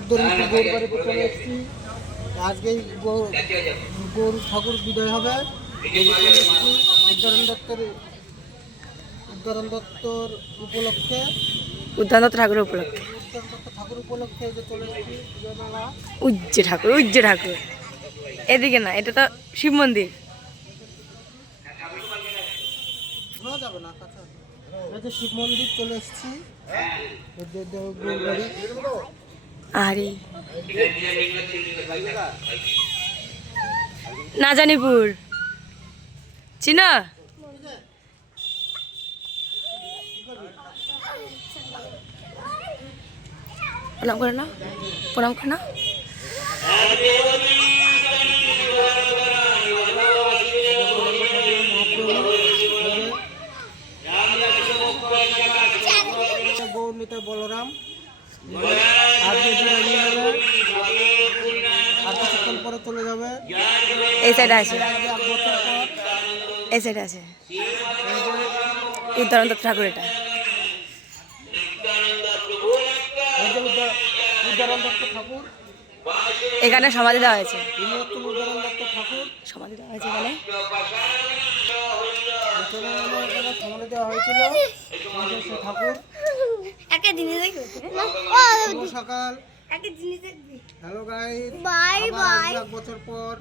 উদ্ধারণপুর গৌর বাড়িতে চলে এসেছি। আজকেই গৌর ঠাকুর বিদায় হবে। উদ্ধারণ দত্তর উপলক্ষে উদ্যান দত্ত ঠাকুরের উপলক্ষে উদ্ধারণ দত্ত ঠাকুর উপলক্ষে যে চলে এসেছি বিজয়মেলা। উজ্জে ঠাকুর এদিকে না, এটা তো শিব মন্দির। যাবে না কাছে শিব মন্দির চলে এসেছি। গৌর বাড়ি আরে নাজানিপুর চিনা প্রণাম করে না, প্রণাম করে না। গৌরনীতা বলরাম আজকে বিদায় নিয়ে নেবে, আর কিছুক্ষণ পরে চলে যাবে। এই সাইডে আছে, 1 বছর পর এই সাইডে আছে উদ্যান দত্ত ঠাকুর। এটা উদ্ধারণ দত্ত ঠাকুর, এখানে সমাধি দেওয়া হয়েছে, উদ্ধারণ দত্ত ঠাকুর সমাধি দেওয়া হয়েছে এখানে। সমাধি দেওয়া হয়েছিল সে ঠাকুর। শুভ সকাল, হ্যালো গাইস, 1 বছর পর